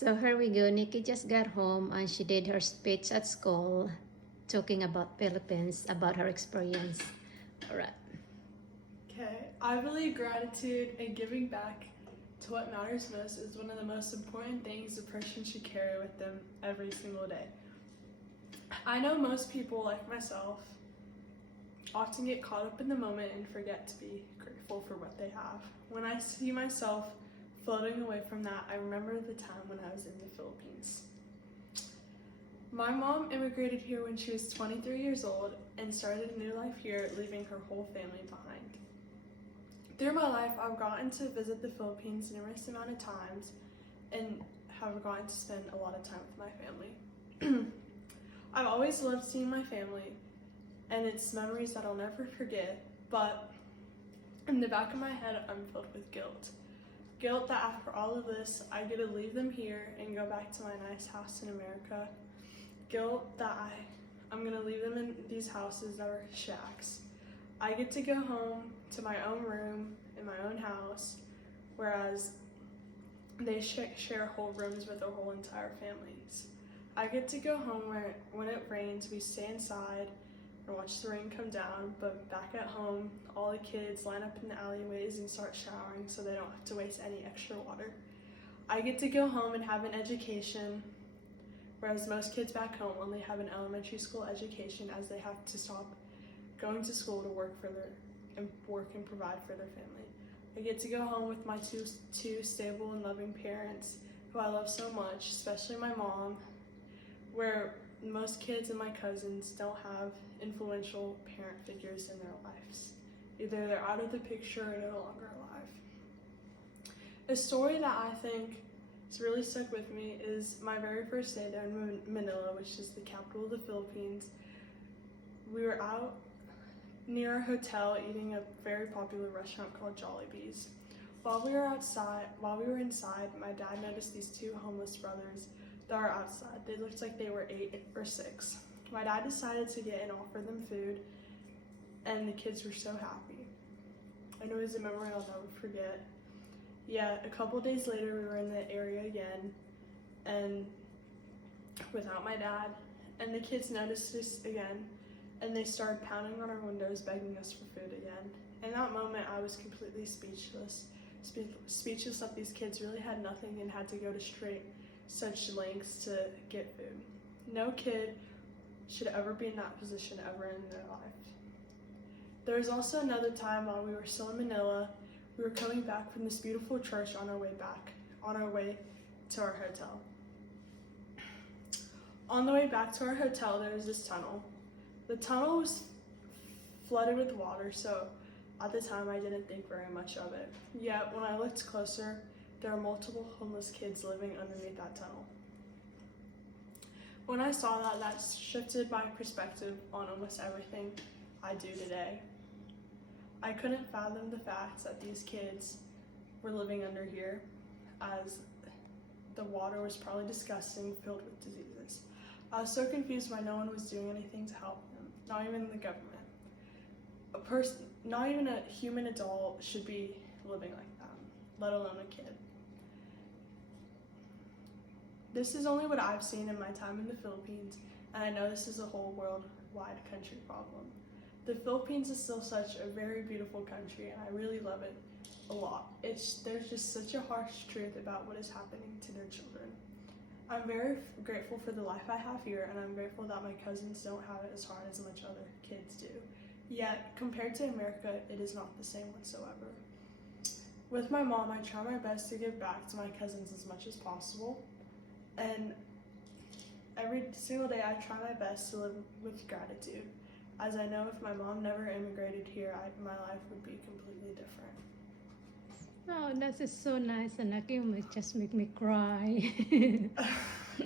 So here we go. Nikki just got home and she did her speech at school talking about Philippines, about her experience. All right. Okay, I believe gratitude and giving back to what matters most is one of the most important things a person should carry with them every single day. I know most people, like myself, often get caught up in the moment and forget to be grateful for what they have. When I see myself floating away from that, I remember the time when I was in the Philippines. My mom immigrated here when she was 23 years old and started a new life here, leaving her whole family behind. Through my life, I've gotten to visit the Philippines numerous amount of times and have gotten to spend a lot of time with my family. I've always loved seeing my family, and it's memories that I'll never forget, but in the back of my head, I'm filled with guilt. Guilt that after all of this, I get to leave them here and go back to my nice house in America. Guilt that I'm gonna leave them in these houses that are shacks. I get to go home to my own room in my own house, whereas they share whole rooms with their whole entire families. I get to go home where when it rains, we stay inside and watch the rain come down, but back at home, all the kids line up in the alleyways and start showering so they don't have to waste any extra water. I get to go home and have an education, whereas most kids back home only have an elementary school education as they have to stop going to school to work and provide for their family. I get to go home with my two stable and loving parents who I love so much, especially my mom, where most kids and my cousins don't have influential parent figures in their lives. Either they're out of the picture or no longer alive. A story that I think has really stuck with me is my very first day there in Manila, which is the capital of the Philippines. We were out near a hotel eating a very popular restaurant called Jollibee's. While we were inside, my dad noticed these two homeless brothers that are outside. They looked like they were 8 or 6. My dad decided to get and offer them food, and the kids were so happy. I know it's a memory I'll never forget. Yeah, a couple days later, we were in the area again, and without my dad, and the kids noticed us again, and they started pounding on our windows, begging us for food again. In that moment, I was completely speechless that these kids really had nothing and had to go to such lengths to get food. No kid should ever be in that position ever in their life. There was also another time while we were still in Manila. We were coming back from this beautiful church on our way to our hotel. On the way back to our hotel, there was this tunnel. The tunnel was flooded with water, so at the time I didn't think very much of it. Yet when I looked closer, there are multiple homeless kids living underneath that tunnel. When I saw that, that shifted my perspective on almost everything I do today. I couldn't fathom the fact that these kids were living under here, as the water was probably disgusting, filled with diseases. I was so confused why no one was doing anything to help them, not even the government. Not even a human adult should be living like that, let alone a kid. This is only what I've seen in my time in the Philippines, and I know this is a whole worldwide country problem. The Philippines is still such a very beautiful country, and I really love it a lot. There's just such a harsh truth about what is happening to their children. I'm very grateful for the life I have here, and I'm grateful that my cousins don't have it as hard as much other kids do. Yet, compared to America, it is not the same whatsoever. With my mom, I try my best to give back to my cousins as much as possible, and every single day I try my best to live with gratitude, as I know if my mom never immigrated here, my life would be completely different. Oh, that is so nice, and you just make me cry.